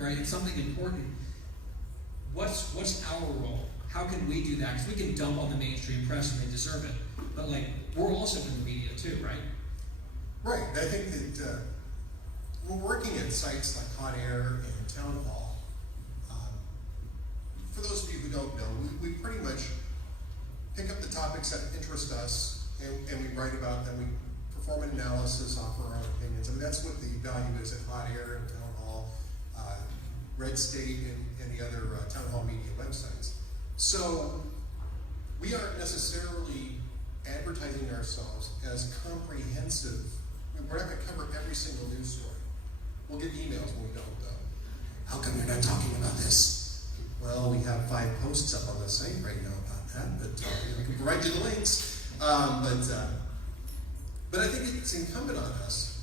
right? It's something important. What's our role? How can we do that? Because we can dump on the mainstream press and they deserve it. But like, we're also in the media too, right? Right. I think that we're working at sites like Hot Air and Townhall. For those of you who don't know, we pretty much pick up the topics that interest us and we write about them. We perform an analysis, offer our own opinions. I mean, that's what the value is at Hot Air and Townhall, Red State, and the other Town Hall media websites. So we aren't necessarily advertising ourselves as comprehensive. I mean, we're not going to cover every single news story. We'll get emails when we don't, though. How come you're not talking about this? Well, we have 5 posts up on the site right now about that, but we can provide you the links. But I think it's incumbent on us.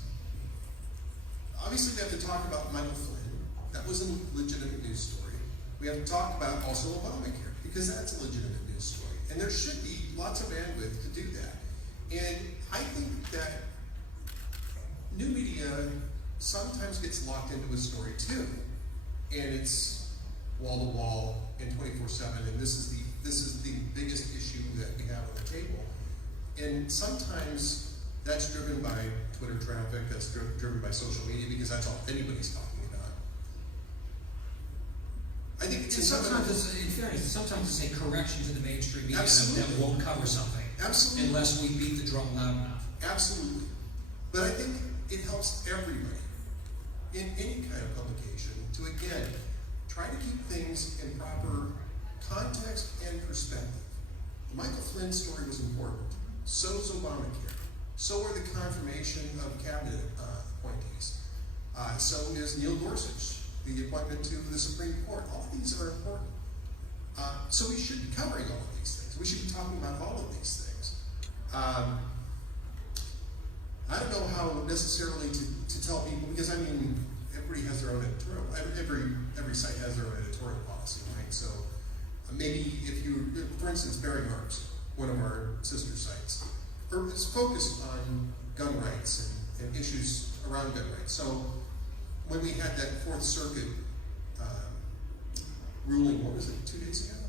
Obviously, we have to talk about Michael Flynn. That was a legitimate news story. We have to talk about also Obamacare, because that's a legitimate news story. And there should be lots of bandwidth to do that. And I think that new media sometimes gets locked into a story too. And it's wall-to-wall and 24/7, and this is the biggest issue that we have on the table. And sometimes that's driven by Twitter traffic, that's driven by social media, because that's all anybody's talking about. I think it's sometimes, in fairness, sometimes it's a correction to the mainstream media Absolutely. that won't cover something. Absolutely. Unless we beat the drum loud enough. Absolutely. But I think it helps everybody in any kind of publication to, again, try to keep things in proper context and perspective. The Michael Flynn story was important. So is Obamacare. So are the confirmation of cabinet appointees. So is Neil Gorsuch, the appointment to the Supreme Court. All of these are important. So we should be covering all of these things. We should be talking about all of these things. I don't know how necessarily to tell people, because I mean, everybody has their own editorial. Every site has their own editorial policy, right? So maybe if you, for instance, Barry Marks, one of our sister sites, is focused on gun rights and issues around gun rights. So when we had that Fourth Circuit ruling, what was it, 2 days ago?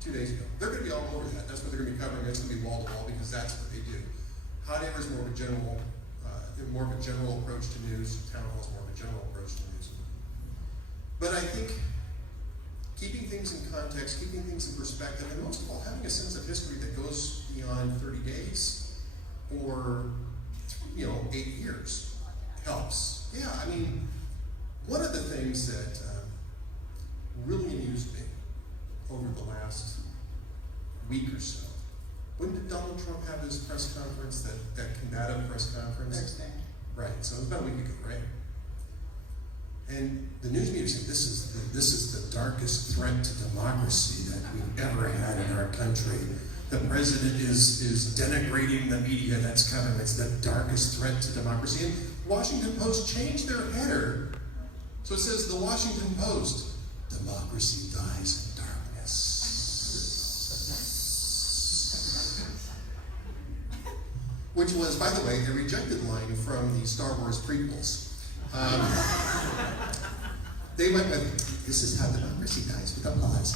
2 days ago. They're going to be all over that. That's what they're going to be covering. It's going to be wall to wall, because that's what they do. Hot Air is more of a general approach to news. Townhall is more of a general approach to news. But I think keeping things in context, keeping things in perspective, and most of all, having a sense of history that goes beyond 30 days or 8 years helps. Yeah, I mean, one of the things that really amused me over the last week or so, when did Donald Trump have his press conference, that combative press conference? Next day. Right, so it was about a week ago, right? And the news media said this is the darkest threat to democracy that we've ever had in our country. The president is denigrating the media that's coming. It's the darkest threat to democracy. And Washington Post changed their header. So it says, the Washington Post, democracy dies in darkness. Which was, by the way, a rejected line from the Star Wars prequels. They went with, this is how democracy dies, with applause.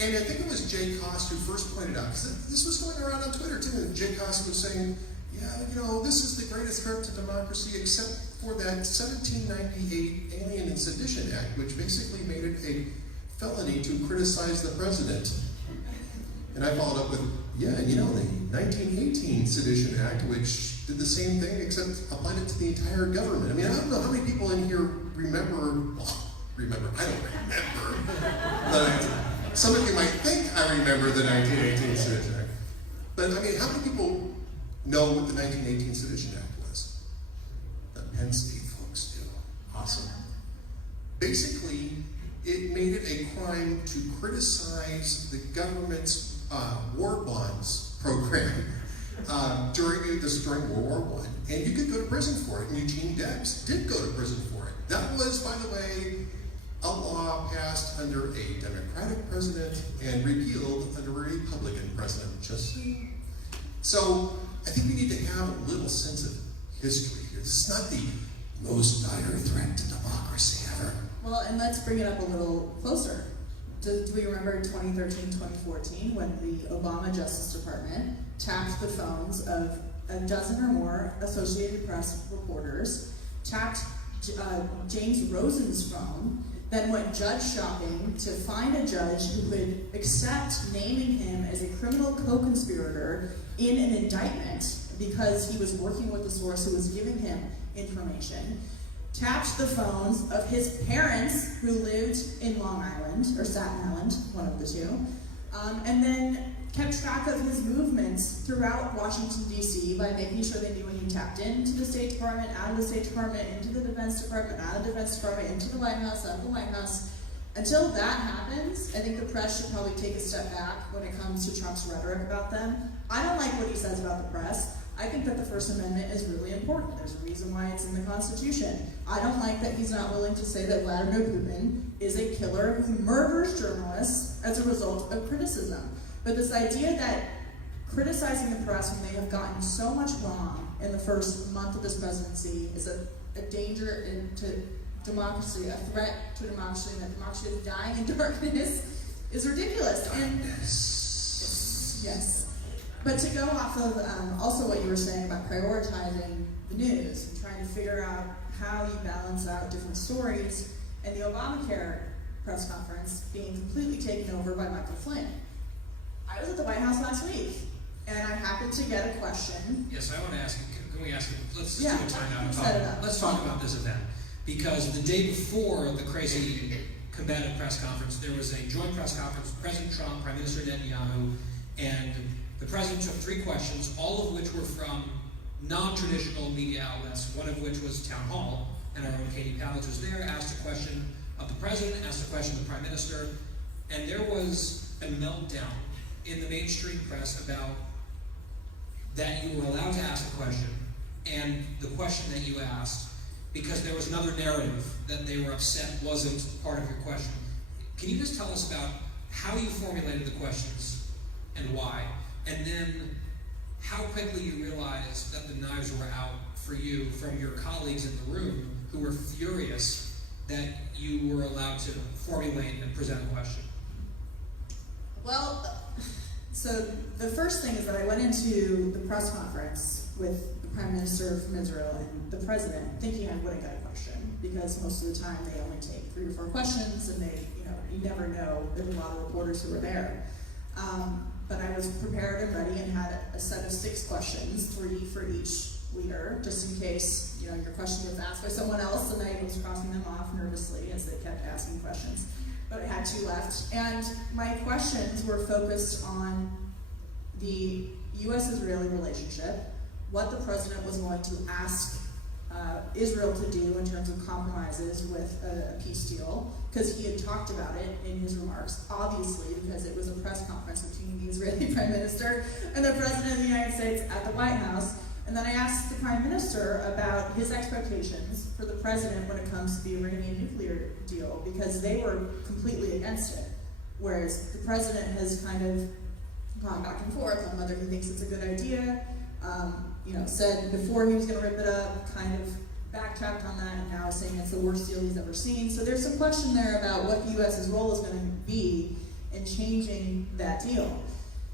And I think it was Jay Cost who first pointed out, because this was going around on Twitter too, and Jay Cost was saying, yeah, this is the greatest threat to democracy except for that 1798 Alien and Sedition Act, which basically made it a felony to criticize the president. And I followed up with, the 1918 Sedition Act, which did the same thing except applied it to the entire government. I mean, I don't know how many people in here remember, I don't remember. Some of you might think I remember the 1918 Sedition Act. But I mean, how many people know what the 1918 Sedition Act was? The Penn State folks do. Awesome. Basically, it made it a crime to criticize the government's war bonds program during World War I. And you could go to prison for it. And Eugene Debs did go to prison for it. That was, by the way, a law passed under a Democratic president and repealed under a Republican president. So I think we need to have a little sense of history here. This is not the most dire threat to democracy ever. Well, and let's bring it up a little closer. Do we remember 2013, 2014, when the Obama Justice Department tapped the phones of a dozen or more Associated Press reporters, tapped James Rosen's phone, then went judge shopping to find a judge who would accept naming him as a criminal co-conspirator in an indictment because he was working with the source who was giving him information, tapped the phones of his parents who lived in Long Island, or Staten Island, one of the two, and then kept track of his movements throughout Washington, D.C. by making sure they knew when he tapped into the State Department, out of the State Department, into the Defense Department, out of the Defense Department, into the White House, out of the White House. Until that happens, I think the press should probably take a step back when it comes to Trump's rhetoric about them. I don't like what he says about the press. I think that the First Amendment is really important. There's a reason why it's in the Constitution. I don't like that he's not willing to say that Vladimir Putin is a killer who murders journalists as a result of criticism. But this idea that criticizing the press when they have gotten so much wrong in the first month of this presidency is a danger to democracy, a threat to democracy, and that democracy is dying in darkness is ridiculous. And yes. But to go off of also what you were saying about prioritizing the news and trying to figure out how you balance out different stories, and the Obamacare press conference being completely taken over by Michael Flynn. I was at the White House last week, and I happened to get a question. Yes, I want to ask you, can we ask you, let's do a timeout and set it up. Let's talk about this event. Because the day before the crazy combative press conference, there was a joint press conference with President Trump, Prime Minister Netanyahu, and the president took 3 questions, all of which were from non-traditional media outlets, one of which was Townhall, and our own Katie Pavlich was there, asked a question of the president, asked a question of the prime minister, and there was a meltdown in the mainstream press about that you were allowed to ask a question, and the question that you asked, because there was another narrative that they were upset wasn't part of your question. Can you just tell us about how you formulated the questions and why? And then how quickly you realized that the knives were out for you from your colleagues in the room who were furious that you were allowed to formulate and present a question? Well, so the first thing is that I went into the press conference with the Prime Minister from Israel and the President thinking I wouldn't get a question, because most of the time they only take 3 or 4 questions, and you never know. There's a lot of reporters who were there. But I was prepared and ready and had a set of 6 questions, 3 for each leader, just in case your question was asked by someone else, and I was crossing them off nervously as they kept asking questions. But I had 2 left, and my questions were focused on the U.S.-Israeli relationship, what the president was going to ask Israel to do in terms of compromises with a peace deal, because he had talked about it in his remarks, obviously, because it was a press conference between the Israeli Prime Minister and the President of the United States at the White House. And then I asked the Prime Minister about his expectations for the President when it comes to the Iranian nuclear deal, because they were completely against it, whereas the President has kind of gone back and forth on whether he thinks it's a good idea, said before he was going to rip it up, kind of backtracked on that, and now saying it's the worst deal he's ever seen. So there's some question there about what the U.S.'s role is going to be in changing that deal.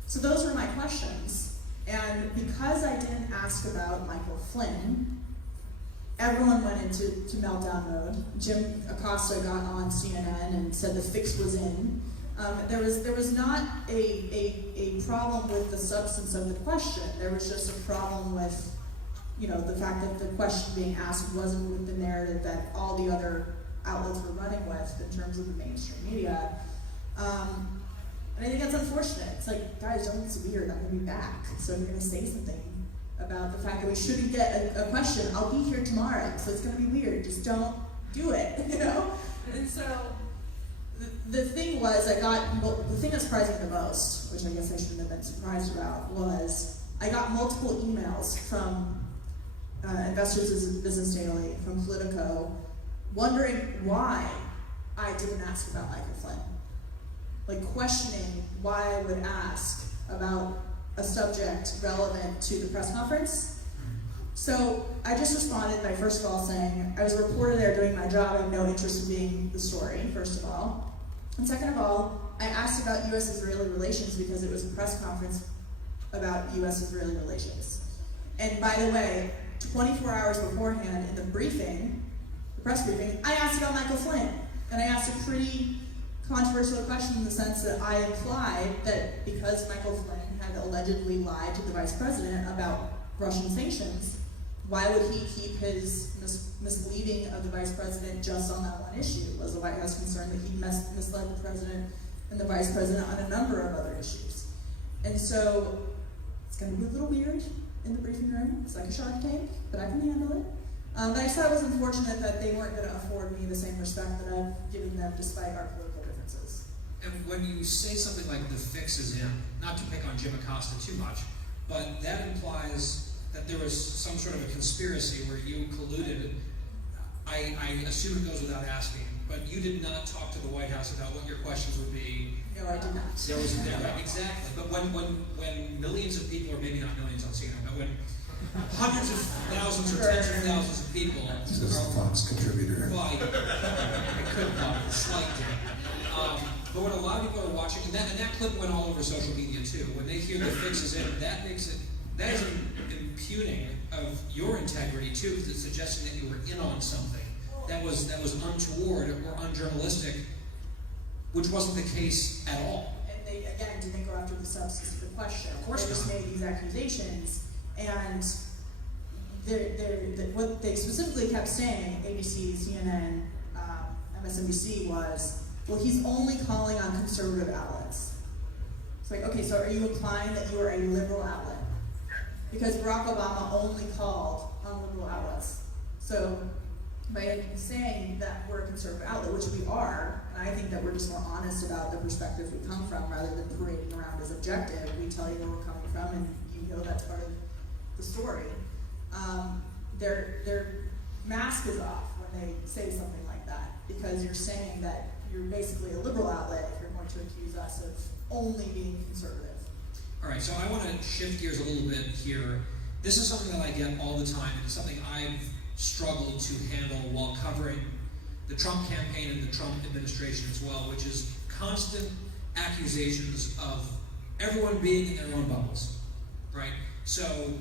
So those were my questions. And because I didn't ask about Michael Flynn, everyone went into meltdown mode. Jim Acosta got on CNN and said the fix was in. There was not a problem with the substance of the question. There was just a problem with, the fact that the question being asked wasn't with the narrative that all the other outlets were running with in terms of the mainstream media. And I think that's unfortunate. It's like, guys, don't get so weird. I'm going to be back. So I'm going to say something about the fact that we shouldn't get a question. I'll be here tomorrow, so it's going to be weird. Just don't do it, And so the thing was, the thing that surprised me the most, which I guess I shouldn't have been surprised about, was I got multiple emails from Investors Business Daily, from Politico, wondering why I didn't ask about Michael Flynn. Like questioning why I would ask about a subject relevant to the press conference. So I just responded by first of all saying, I was a reporter there doing my job, I have no interest in being the story, first of all. And second of all, I asked about U.S.-Israeli relations because it was a press conference about U.S.-Israeli relations. And by the way, 24 hours beforehand in the briefing, the press briefing, I asked about Michael Flynn. And I asked a pretty controversial question in the sense that I implied that because Michael Flynn had allegedly lied to the vice president about Russian sanctions, why would he keep his misleading of the vice president just on that one issue? Was the White House concerned that he misled the president and the vice president on a number of other issues? And so it's going to be a little weird in the briefing room. It's like a Shark Tank, but I can handle it. But I thought it was unfortunate that they weren't going to afford me the same respect that I've given them despite our political differences. And when you say something like the fix is in, not to pick on Jim Acosta too much, but that implies that there was some sort of a conspiracy where you colluded. I assume it goes without asking, but you did not talk to the White House about what your questions would be. No, I did not. There was exactly. But when millions of people, or maybe not millions on CNN, but when hundreds of thousands or tens of thousands of people This is a Fox contributor. well, I couldn't help it, slight dip. But when a lot of people are watching, and that clip went all over social media too. When they hear the fix is in, that is impugning of your integrity too, because it's suggesting that you were in on something that was untoward or unjournalistic, which wasn't the case at all. And they, again, didn't go after the substance of the question. Of course they just not. made these accusations, and what they specifically kept saying, ABC, CNN, MSNBC, was, well, he's only calling on conservative outlets. It's like, okay, so are you implying that you are a liberal outlet? Because Barack Obama only called on liberal outlets. So by saying that we're a conservative outlet, which we are, and I think that we're just more honest about the perspective we come from rather than parading around as objective, we tell you where we're coming from and you know that's part of the story. Their mask is off when they say something like that, because you're saying that you're basically a liberal outlet if you're going to accuse us of only being conservative. All right, so I want to shift gears a little bit here. This is something that I get all the time, and it's something I've struggled to handle while covering the Trump campaign and the Trump administration as well, which is constant accusations of everyone being in their own bubbles, right? So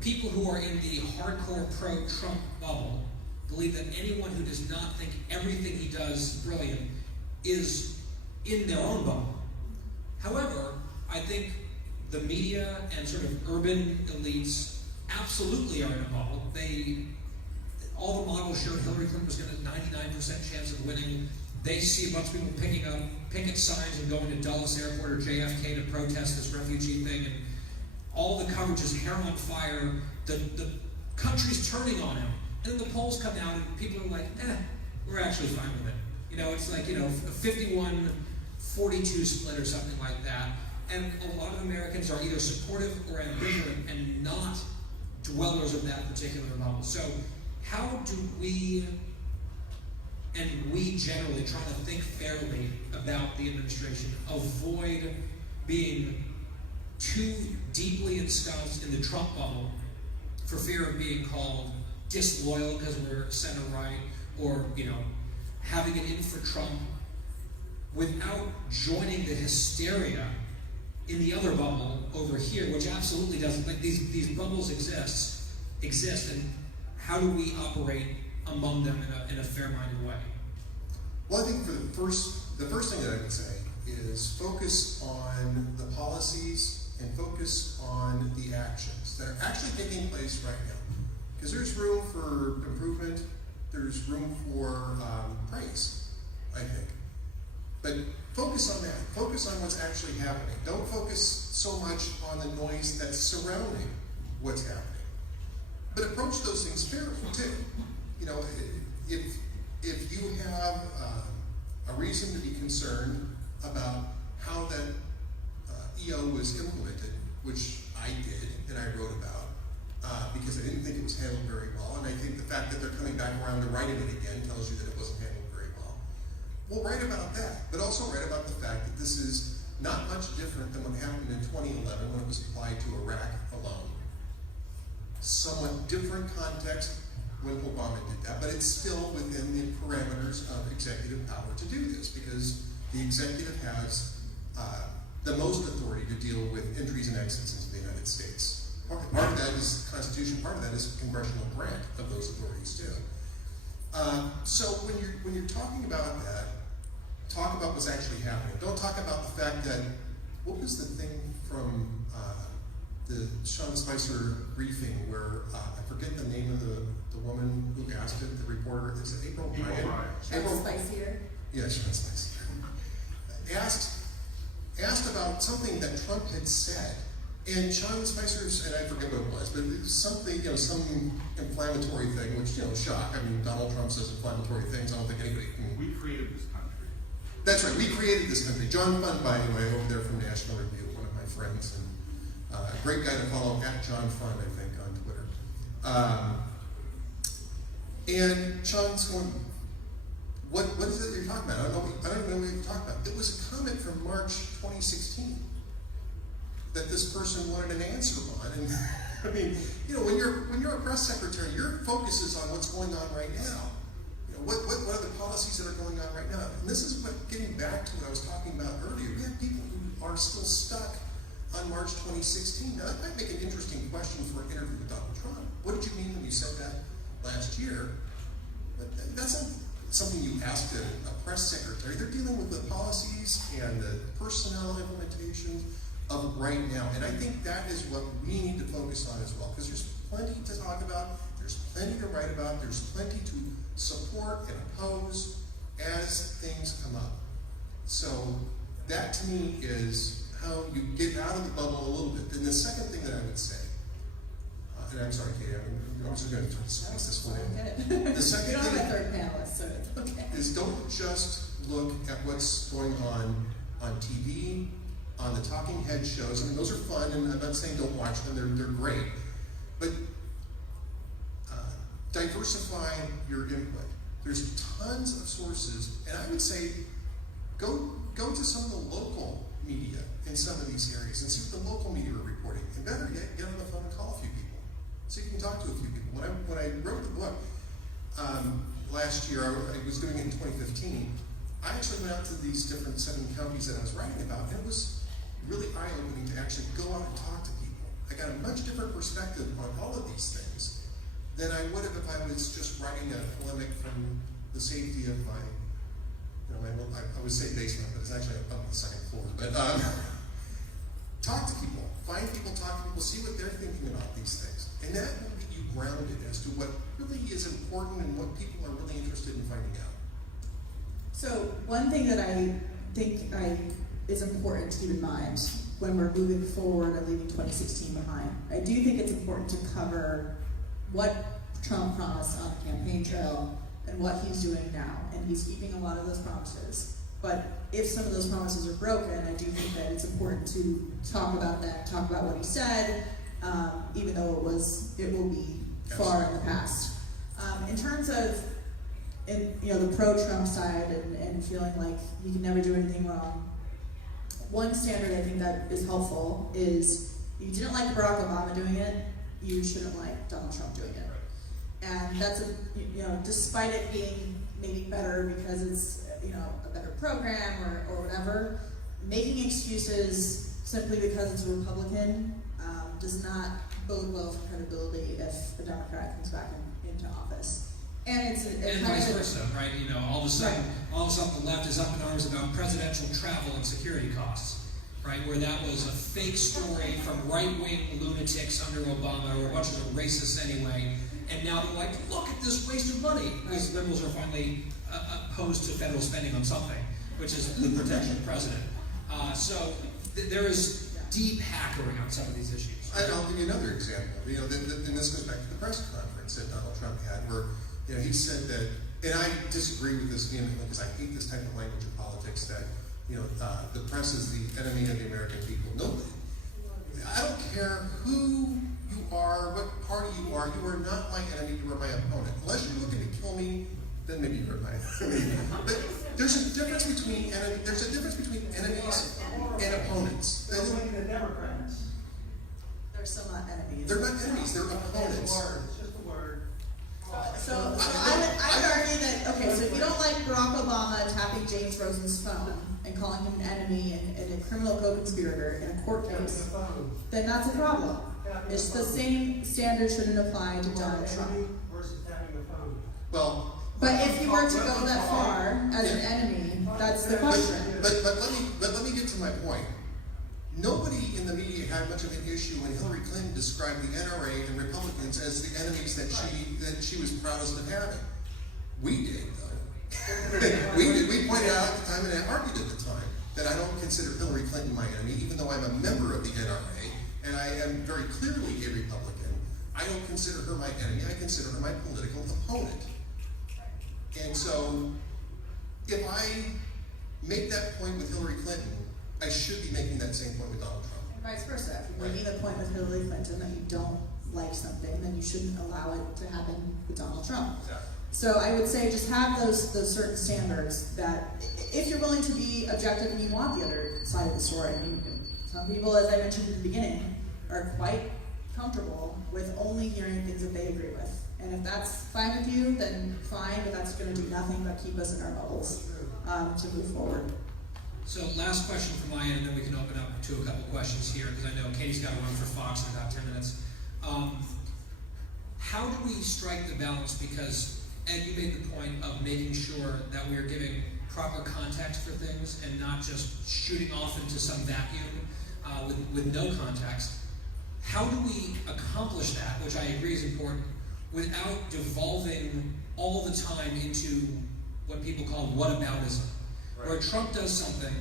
people who are in the hardcore pro-Trump bubble believe that anyone who does not think everything he does is brilliant is in their own bubble. However, I think the media and sort of urban elites absolutely are in a bubble. All the models showed Hillary Clinton was getting a 99% chance of winning. They see a bunch of people picking up picket signs and going to Dulles Airport or JFK to protest this refugee thing, and all the coverage is hair on fire. The country's turning on him. And then the polls come out and people are like, we're actually fine with it. You know, it's like, a 51-42 split or something like that. And a lot of Americans are either supportive or ambivalent and not dwellers of that particular bubble. So how do we, and we generally, try to think fairly about the administration, avoid being too deeply ensconced in the Trump bubble for fear of being called disloyal because we're center-right, or, having it in for Trump, without joining the hysteria in the other bubble over here, which absolutely doesn't, like these bubbles exist, and how do we operate among them in a fair-minded way? Well, I think for the first thing that I would say is focus on the policies and focus on the actions that are actually taking place right now. Because there's room for improvement, there's room for praise, I think. But focus on that. Focus on what's actually happening. Don't focus so much on the noise that's surrounding what's happening. But approach those things fairly too. If you have a reason to be concerned about how that EO was implemented, which I did and I wrote about, because I didn't think it was handled very well, and I think the fact that they're coming back around to writing it again tells you that it wasn't handled very well. We'll write about that, but also write about the fact that this is not much different than what happened in 2011 when it was applied to Iraq alone. somewhat different context when Obama did that, but it's still within the parameters of executive power to do this, because the executive has the most authority to deal with entries and exits into the United States. Part of that is Constitution, part of that is congressional grant of those authorities too. So when you're talking about that, talk about what's actually happening. Don't talk about the fact that, what was the thing from the Sean Spicer briefing where, I forget the name of the woman who asked it, the reporter, is it April Bryant? Sean Spicier? Yeah, Sean Spicer. Asked about something that Trump had said. And Sean Spicer's, and I forget what it was, but it was something, some inflammatory thing, which, shock. I mean, Donald Trump says inflammatory things. I don't think anybody can. We created this country. That's right, we created this country. John Fund, by the way, over there from National Review, one of my friends, and a great guy to follow, at John Fund, I think, on Twitter. And Sean's going, what is it you're talking about? I don't even know what you're talking about. It was a comment from March 2016 that this person wanted an answer on. And I mean, when you're a press secretary, your focus is on what's going on right now. What are the policies that are going on right now? And this is getting back to what I was talking about earlier. We have people who are still stuck on March 2016. Now that might make an interesting question for an interview with Donald Trump. What did you mean when you said that last year? But that's not something you ask a press secretary. They're dealing with the policies and the personnel implementation of right now. And I think that is what we need to focus on as well, because there's plenty to talk about, there's plenty to write about, there's plenty to support and oppose as things come up. So that to me is how you get out of the bubble a little bit. And the second thing that I would say, and I'm sorry, Katie, I'm just going to squeeze this one in. The second thing, thing third panelist, so it's okay. Is don't just look at what's going on TV, on the talking head shows. I mean, those are fun, and I'm not saying don't watch them, they're great. But diversify your input. There's tons of sources, and I would say go to some of the local media in some of these areas and see what the local media are reporting. And better yet, get on the phone and call a few people. So you can talk to a few people. When I wrote the book last year, I was doing it in 2015, I actually went out to these different 7 counties that I was writing about, and it was really eye-opening to actually go out and talk to people. I got a much different perspective on all of these things than I would have if I was just writing a polemic from the safety of my, I would say basement, but it's actually up on the second floor. But talk to people, find people, talk to people, see what they're thinking about these things. And that will get you grounded as to what really is important and what people are really interested in finding out. So one thing that I think is important to keep in mind when we're moving forward and leaving 2016 behind, I do think it's important to cover what Trump promised on the campaign trail and what he's doing now. And he's keeping a lot of those promises. But if some of those promises are broken, I do think that it's important to talk about that, talk about what he said, even though it will be far in the past. In terms of the pro-Trump side and feeling like you can never do anything wrong, one standard I think that is helpful is if you didn't like Barack Obama doing it, you shouldn't like Donald Trump doing it. And that's despite it being maybe better because it's a better program or whatever, making excuses simply because it's a Republican does not bode well for credibility if a Democrat comes back into office. And and vice versa, right? All of a sudden the left is up in arms about presidential travel and security costs, right? Where that was a fake story from right-wing lunatics under Obama, or a bunch of racists anyway. And now they're like, look at this waste of money, because liberals are finally opposed to federal spending on something, which is the protection of the president. So there is deep hackery on some of these issues. I'll give you another example. And this goes back to the press conference that Donald Trump had, where he said that, and I disagree with this vehemently because I hate this type of language in politics that the press is the enemy of the American people. Nobody. I don't care who you are, what party you are not my enemy, you are my opponent. Unless you're looking to kill me, then maybe you're my enemy. But there's a difference between enemies and opponents. They're looking at Democrats. They're still not enemies. They're not enemies, they're opponents. It's just a word. So I would argue that, okay, so if you don't like Barack Obama tapping James Rosen's phone and calling him an enemy and a criminal co-conspirator in a court case, then that's a problem. It's the same standard shouldn't apply to Donald Trump. Versus tapping the phone. Well, But if you were to go that far as an enemy, that's the question. but let me get to my point. Nobody in the media had much of an issue when Hillary Clinton described the NRA and Republicans as the enemies that she was proudest of having. We did, though. We did. We pointed out at the time, and I argued at the time, that I don't consider Hillary Clinton my enemy, even though I'm a member of the NRA, and I am very clearly a Republican. I don't consider her my enemy. I consider her my political opponent. And so, if I make that point with Hillary Clinton, I should be making that same point with Donald Trump. And vice versa. If you're making the point with Hillary Clinton that you don't like something, then you shouldn't allow it to happen with Donald Trump. Exactly. So I would say just have those certain standards that, if you're willing to be objective and you want the other side of the story. I mean, some people, as I mentioned at the beginning, are quite comfortable with only hearing things that they agree with. And if that's fine with you, then fine, but that's going to do nothing but keep us in our bubbles to move forward. So last question from my end, and then we can open up to a couple questions here, because I know Katie's got to run for Fox in about 10 minutes. How do we strike the balance? Because, Ed, you made the point of making sure that we are giving proper context for things and not just shooting off into some vacuum with no context. How do we accomplish that, which I agree is important, without devolving all the time into what people call whataboutism? Right. Where Trump does something,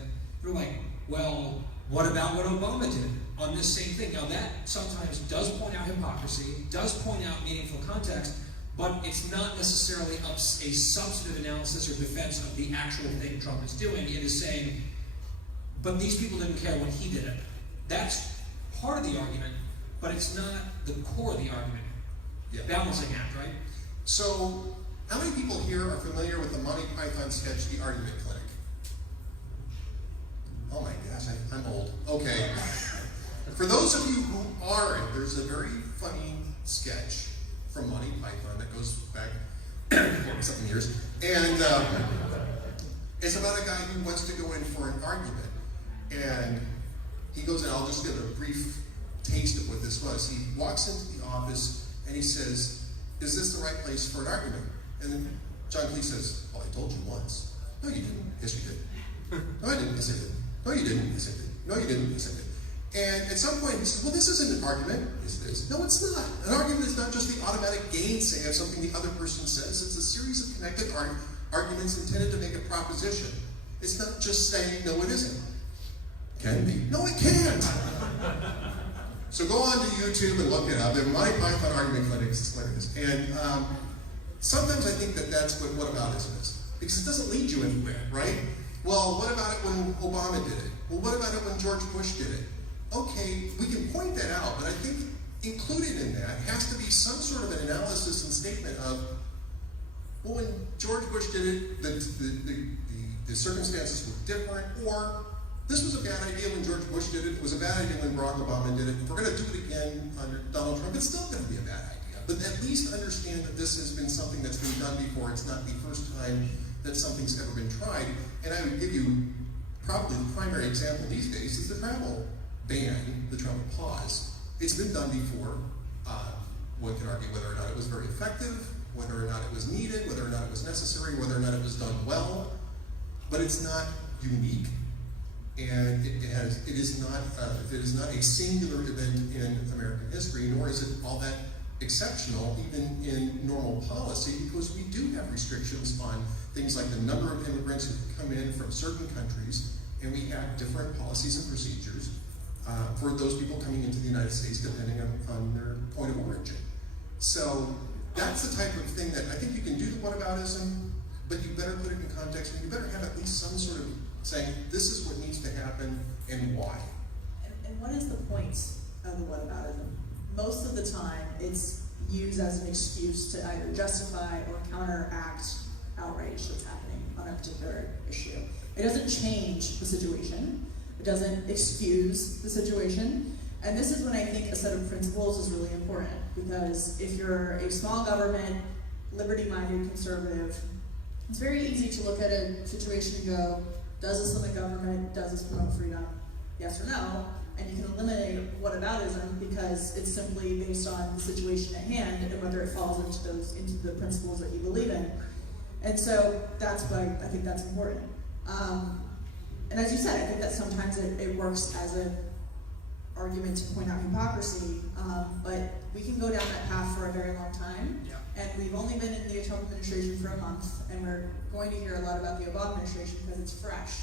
we're like, well, what about what Obama did on this same thing? Now that sometimes does point out hypocrisy, does point out meaningful context, but it's not necessarily a substantive analysis or defense of the actual thing Trump is doing. It is saying, but these people didn't care when he did it. That's part of the argument, but it's not the core of the argument. Yeah. Balancing act, right? So, how many people here are familiar with the Monty Python sketch, The Argument Clinic? Oh my gosh, I'm old. Okay. For those of you who aren't, there's a very funny sketch from Monty Python that goes back 40-something years. And it's about a guy who wants to go in for an argument. And he goes in, I'll just give a brief taste of what this was. He walks into the office and he says, is this the right place for an argument? And then John Cleese says, well, I told you once. No, you didn't. Yes, you did. No, I didn't. Yes, I did. No, you didn't. Yes, I did. No, you didn't. Yes, I did. And at some point he says, well, this isn't an argument. Yes, it is. No, it's not. An argument is not just the automatic gainsay of something the other person says. It's a series of connected arguments intended to make a proposition. It's not just saying, no, it isn't. Can be. No, it can't. So go on to YouTube and look it up. The Monty Python Argument Clinic is hilarious. And sometimes I think that that's what whataboutism is. Because it doesn't lead you anywhere, right? Well, what about it when Obama did it? Well, what about it when George Bush did it? Okay, we can point that out, but I think included in that has to be some sort of an analysis and statement of, well, when George Bush did it, the circumstances were different, or this was a bad idea when George Bush did it, it was a bad idea when Barack Obama did it. If we're going to do it again under Donald Trump, it's still going to be a bad idea. But at least understand that this has been something that's been done before. It's not the first time that something's ever been tried. And I would give you probably the primary example these days is the travel ban, the travel pause. It's been done before. One can argue whether or not it was very effective, whether or not it was needed, whether or not it was necessary, whether or not it was done well. But it's not unique. And it is not a singular event in American history, nor is it all that exceptional even in normal policy, because we do have restrictions on things like the number of immigrants who come in from certain countries, and we have different policies and procedures for those people coming into the United States depending on their point of origin. So that's the type of thing that I think you can do the whataboutism, but you better put it in context, and you better have at least some sort of saying, this is what needs to happen and why. And what is the point of the whataboutism? Most of the time, it's used as an excuse to either justify or counteract outrage that's happening on a particular issue. It doesn't change the situation. It doesn't excuse the situation. And this is when I think a set of principles is really important, because if you're a small government, liberty-minded conservative, it's very easy to look at a situation and go, does this limit government? Does this promote freedom? Yes or no? And you can eliminate whataboutism because it's simply based on the situation at hand and whether it falls into the principles that you believe in. And so that's why I think that's important. And as you said, I think that sometimes it works as an argument to point out hypocrisy, but we can go down that path for a very long time. Yeah. And we've only been in the Trump administration for a month, and we're going to hear a lot about the Obama administration because it's fresh.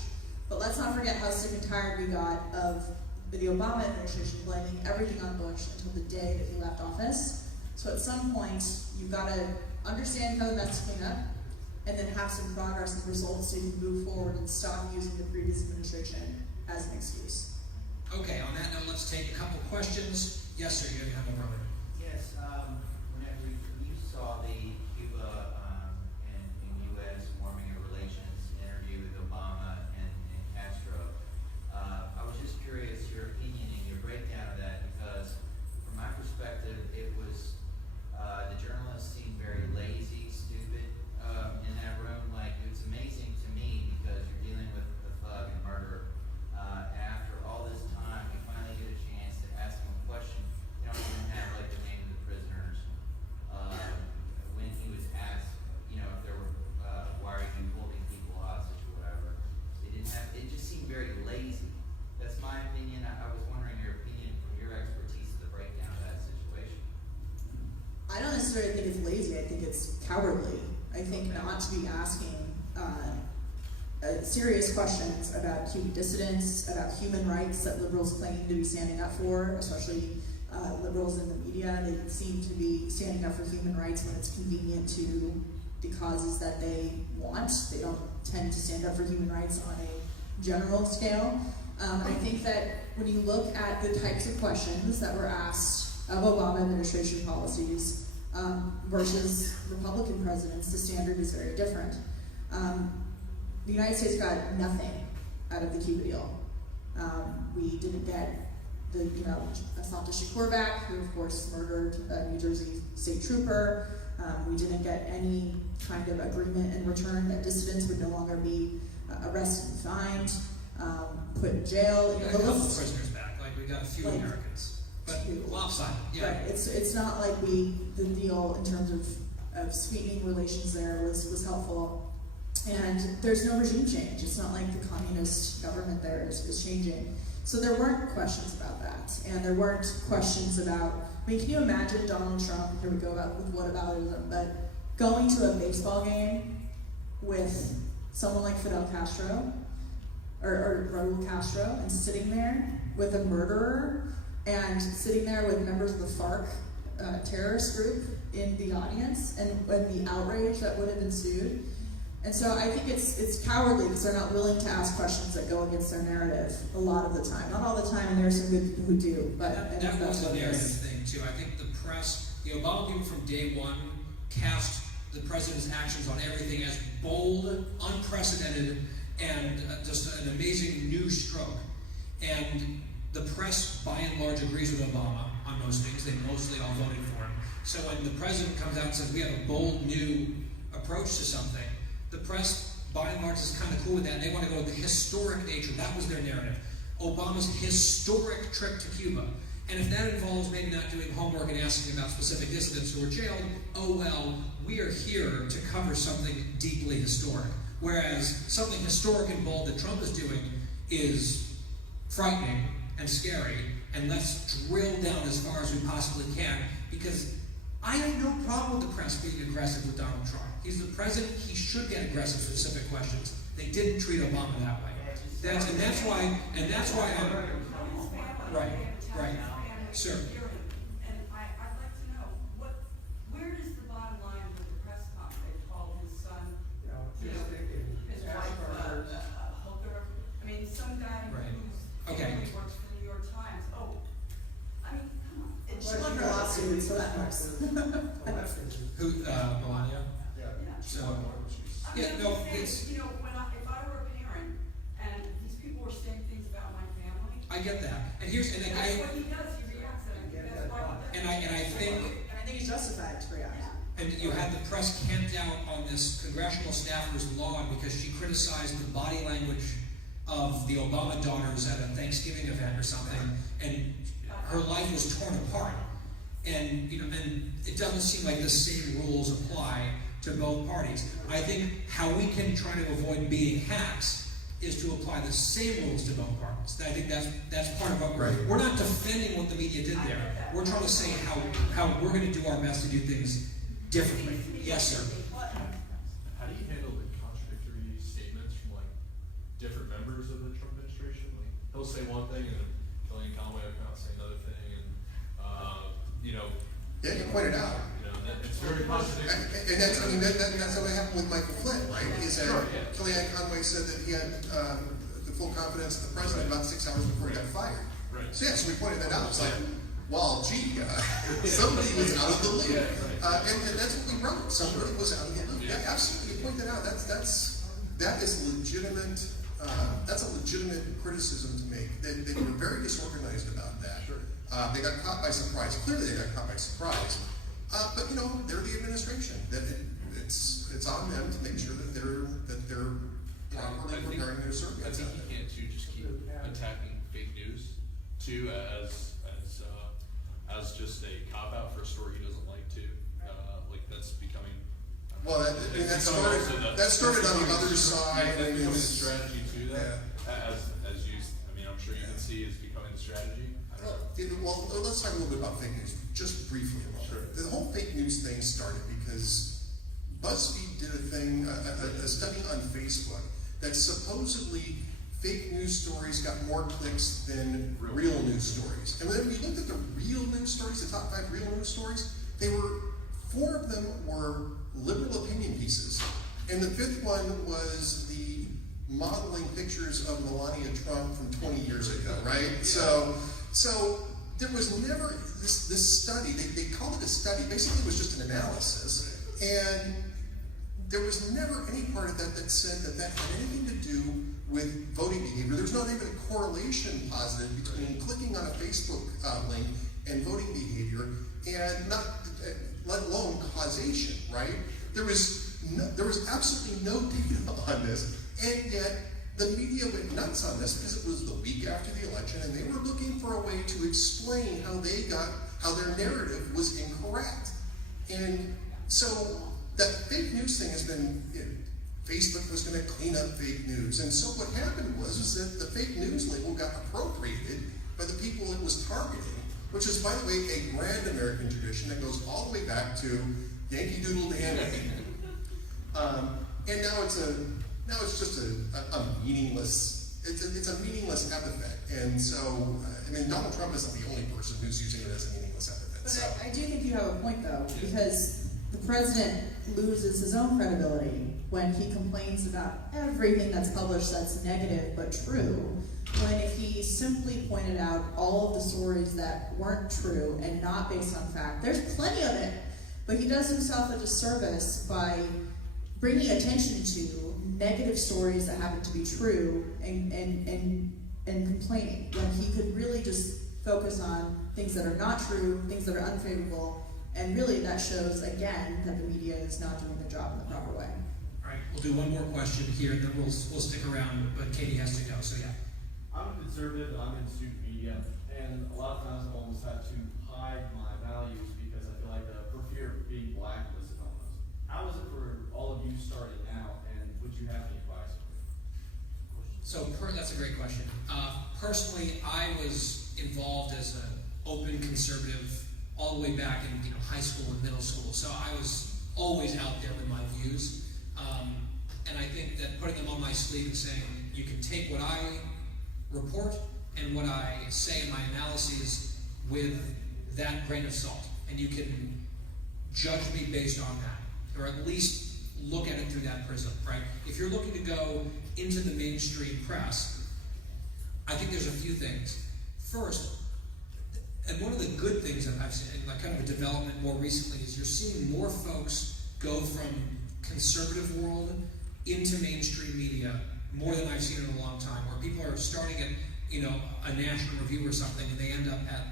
But let's not forget how sick and tired we got of the Obama administration blaming everything on Bush until the day that he left office. So at some point, you've got to understand how the mess to clean up, and then have some progress and results so you can move forward and stop using the previous administration as an excuse. Okay, on that note, let's take a couple questions. Yes, sir, you have a brother. Yes, whenever you saw the Cuba and U.S. warming of relations interview with Obama and Castro, I was just curious your opinion and your breakdown of that, because from my perspective, it was the journalists seemed very lazy, stupid in that room. Like, it's amazing to me because you're dealing with a thug and murderer. After all this time, you finally get a chance to ask him a question. You don't even have like the name of the prisoners. When he was asked, you know, if there were, why are you holding people hostage or whatever, they didn't have. It just seemed very lazy. That's my opinion. I was wondering your opinion from your expertise of the breakdown of that situation. I don't necessarily think it's lazy, I think it's cowardly. I think not to be asking serious questions about Cuban dissidents, about human rights that liberals claim to be standing up for, especially liberals in the media. They seem to be standing up for human rights when it's convenient to the causes that they want. They don't tend to stand up for human rights on a general scale. I think that when you look at the types of questions that were asked of Obama administration policies versus Republican presidents, the standard is very different. The United States got nothing out of the Cuba deal. We didn't get the, Asante Shakur back, who of course murdered a New Jersey state trooper. We didn't get any kind of agreement in return that dissidents would no longer be arrested and fined, put in jail. We got a couple prisoners back, like we got a few Americans, but lopsided. Yeah. Right. It's not like the deal in terms of sweetening relations there was helpful. And there's no regime change. It's not like the communist government there is changing. So there weren't questions about that. And there weren't questions about, can you imagine Donald Trump, here we go with whataboutism, but going to a baseball game with someone like Fidel Castro, or Raul Castro, and sitting there with a murderer, and sitting there with members of the FARC terrorist group in the audience, and the outrage that would have ensued. And so I think it's cowardly because they're not willing to ask questions that go against their narrative a lot of the time. Not all the time, and there are some good people who do. But that was a narrative thing too. I think the press, the Obama people from day one, cast the president's actions on everything as bold, unprecedented, and just an amazing new stroke. And the press, by and large, agrees with Obama on most things. They mostly all voted for him. So when the president comes out and says we have a bold new approach to something, the press, by and large, is kind of cool with that. They want to go with the historic nature. That was their narrative. Obama's historic trip to Cuba. And if that involves maybe not doing homework and asking about specific dissidents who were jailed, oh well, we are here to cover something deeply historic. Whereas something historic and bold that Trump is doing is frightening and scary, and let's drill down as far as we possibly can, because I have no problem with the press being aggressive with Donald Trump. He's the president. He should get aggressive with specific questions. They didn't treat Obama that way. That's why I'm right. Sure. And I'd like to know where does the bottom line with the press conference? They called his son, his wife, hooker. I mean, some guy whose family works for the New York Times. Oh, I mean, come on. And she won her lawsuit, so that works. Who, Melania? Yeah. So, I mean, yeah, I'm no, just saying, it's. if I were a parent and these people were saying things about my family. I get that, and That's what he does. And I think it's justified, to be honest. and you had the press camped out on this congressional staffer's lawn because she criticized the body language of the Obama daughters at a Thanksgiving event or something, and her life was torn apart. And and it doesn't seem like the same rules apply to both parties. I think how we can try to avoid being hacks is to apply the same rules to both parties. I think that's part of what we're not defending what the media did there. We're trying to say how we're going to do our best to do things differently. Yes, sir. How do you handle the contradictory statements from like different members of the Trump administration? Like he'll say one thing and then Kellyanne Conway will come out and say another thing, and Yeah, you pointed out. It's very contradictory. And that's what happened with Michael Flynn, right? Is that Kellyanne Conway said that he had the full confidence of the president about 6 hours before he got fired. Right. So we pointed that out. It's like, well, gee, somebody was out of the loop. And that's what we wrote. Somebody was out of the loop. Yeah, absolutely. You point that out. That is legitimate. That's a legitimate criticism to make. They were very disorganized about that. Sure. They got caught by surprise. Clearly, they got caught by surprise. But they're the administration. That it's on them to make sure that they're properly preparing their survey. I think you can't just keep attacking fake news too as just a cop out for a story he doesn't like too. Like that's becoming. Well, that started on the other side. That's becoming the strategy too. As you, I'm sure you can see, is becoming the strategy. Well, let's talk a little bit about fake news, just briefly. Sure. The whole fake news thing started because BuzzFeed did a study on Facebook that supposedly fake news stories got more clicks than real news stories. And when we looked at the real news stories, the top 5 real news stories, 4 of them were liberal opinion pieces. And the 5th one was the modeling pictures of Melania Trump from 20 years ago, right? Yeah. So there was never this study, they called it a study, basically it was just an analysis, and there was never any part of that said that had anything to do with voting behavior. There's not even a correlation positive between clicking on a Facebook link and voting behavior, and let alone causation, right? There was absolutely no data on this, and yet the media went nuts on this because it was the week after the election, and they were looking for a way to explain how their narrative was incorrect. And so that fake news thing has been, Facebook was going to clean up fake news. And so what happened was that the fake news label got appropriated by the people it was targeting, which is, by the way, a grand American tradition that goes all the way back to Yankee Doodle Dandy. And now it's just a meaningless, it's a meaningless epithet. And so, Donald Trump isn't the only person who's using it as a meaningless epithet. But So. I do think you have a point, though, because the president loses his own credibility when he complains about everything that's published that's negative but true, when if he simply pointed out all of the stories that weren't true and not based on fact. There's plenty of it, but he does himself a disservice by bringing attention to negative stories that happen to be true and complaining, when he could really just focus on things that are not true, things that are unfavorable, and really that shows, again, that the media is not doing their job in the proper way. All right, we'll do one more question here, and then we'll stick around, but Katie has to go, so yeah. I'm a conservative, and I'm in student media, and a lot of times I've almost had to hide my values because I feel like for fear of being blacklisted almost. How is it for all of you starting now, and would you have any advice? So that's a great question. Personally, I was involved as an open conservative all the way back in high school and middle school. So I was always out there with my views. And I think that putting them on my sleeve and saying, you can take what I report and what I say in my analyses with that grain of salt. And you can judge me based on that, or at least look at it through that prism, right? If you're looking to go into the mainstream press, I think there's a few things. First, and one of the good things that I've seen, like kind of a development more recently, is you're seeing more folks go from conservative world into mainstream media more than I've seen in a long time, where people are starting at a National Review or something, and they end up at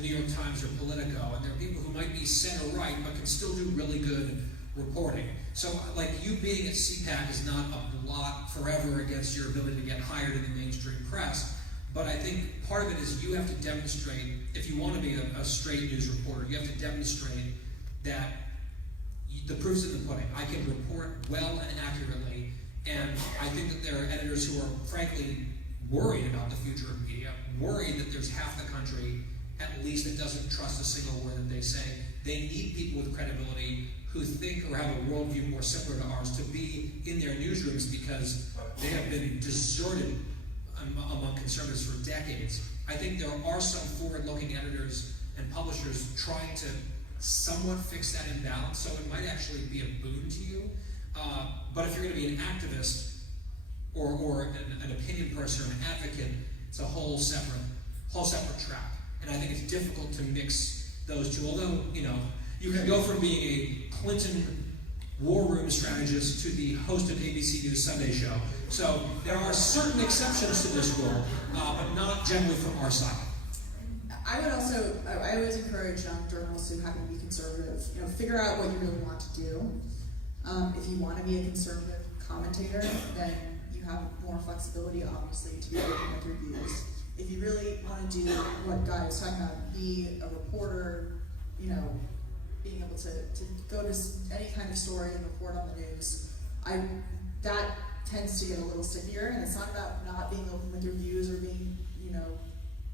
the New York Times or Politico, and there are people who might be center-right but can still do really good reporting. So, like, you being at CPAC is not a blot forever against your ability to get hired in the mainstream press, but I think part of it is you have to demonstrate, if you want to be a straight news reporter, you have to demonstrate that the proof's in the pudding. I can report well and accurately, and I think that there are editors who are frankly worried about the future of media, worried that there's half the country, at least, that doesn't trust a single word that they say. They need people with credibility who think or have a worldview more similar to ours to be in their newsrooms, because they have been deserted among conservatives for decades. I think there are some forward-looking editors and publishers trying to somewhat fix that imbalance, so it might actually be a boon to you. But if you're going to be an activist or an opinion person or an advocate, it's a whole separate track. And I think it's difficult to mix those two. Although, you know, you can go from being a Clinton war room strategist to the host of ABC News Sunday Show. So there are certain exceptions to this rule, but not generally from our side. I always encourage young journalists who happen to be conservative, figure out what you really want to do. If you want to be a conservative commentator, then you have more flexibility, obviously, to be able to make your views. If you really want to do what Guy was talking about, be a reporter, being able to go to any kind of story and report on the news, that tends to get a little stickier, and it's not about not being open with your views or being,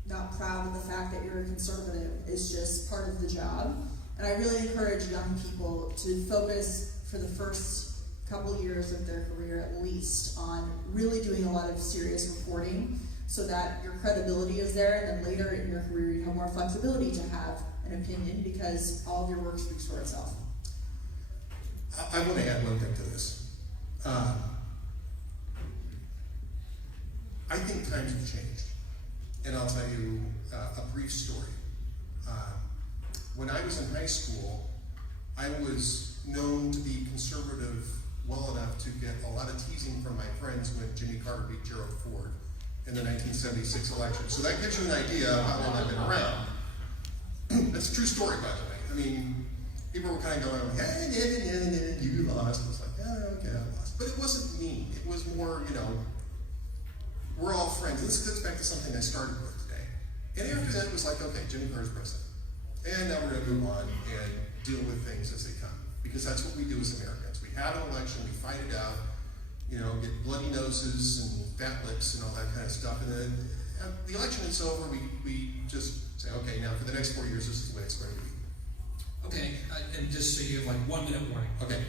not proud of the fact that you're a conservative. It's just part of the job. And I really encourage young people to focus for the first couple of years of their career at least on really doing a lot of serious reporting so that your credibility is there, and then later in your career you have more flexibility to have an opinion because all of your work speaks for itself. I want to add one thing to this. I think times have changed. And I'll tell you a brief story. When I was in high school, I was known to be conservative well enough to get a lot of teasing from my friends when Jimmy Carter beat Gerald Ford in the 1976 election. So that gives you an idea of how long I've been around. That's a true story, by the way. I mean, people were kind of going, hey, you lost. I was like, yeah, okay, I lost. But it wasn't me. It was more, we're all friends. This gets back to something I started with today. And after that, it was like, okay, Jimmy Carter's president. And now we're going to move on and deal with things as they come. Because that's what we do as Americans. We have an election, we fight it out, get bloody noses and fat lips and all that kind of stuff. And then the election is over, we just say, okay, now for the next 4 years, this is the way it's going to be. Okay, and just so you have like 1 minute warning. Okay.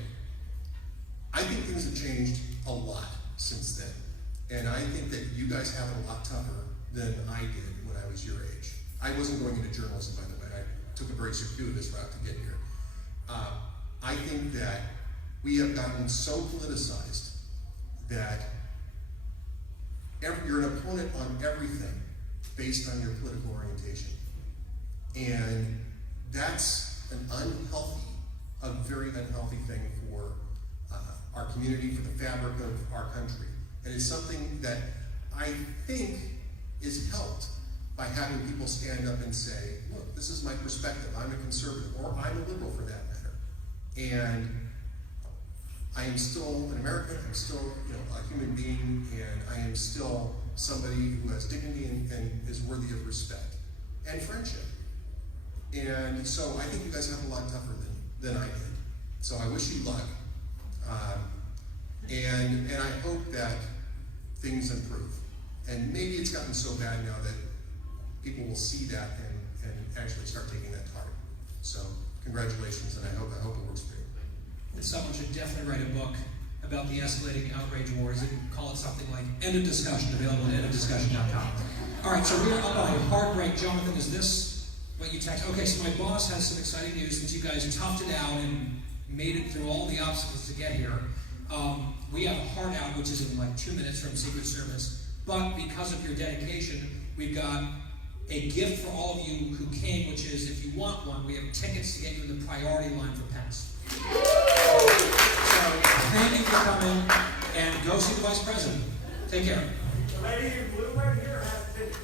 I think things have changed a lot since then. And I think that you guys have it a lot tougher than I did when I was your age. I wasn't going into journalism, by the way. I took a very circuitous route to get here. I think that we have gotten so politicized that you're an opponent on everything based on your political orientation. And that's a very unhealthy thing for our community, for the fabric of our country. And it's something that I think is helped by having people stand up and say, look, this is my perspective. I'm a conservative, or I'm a liberal for that matter. And I am still an American. I'm still a human being, and I am still somebody who has dignity and is worthy of respect and friendship. And so I think you guys have a lot tougher than I did. So I wish you luck. And I hope that things improve. And maybe it's gotten so bad now that people will see that and actually start taking that to heart. So congratulations, and I hope it works for you. And someone should definitely write a book about the escalating outrage wars and call it something like End of Discussion, available at endofdiscussion.com. All right, so we're up on a hard break. Jonathan, is this what you text? Okay, so my boss has some exciting news since you guys toughed it out and made it through all the obstacles to get here. We have a hard out, which is in like 2 minutes from Secret Service. But because of your dedication, we've got a gift for all of you who came, which is, if you want one, we have tickets to get you in the priority line for Pence. So thank you for coming, and go see the Vice President. Take care. The lady in blue right here has tickets.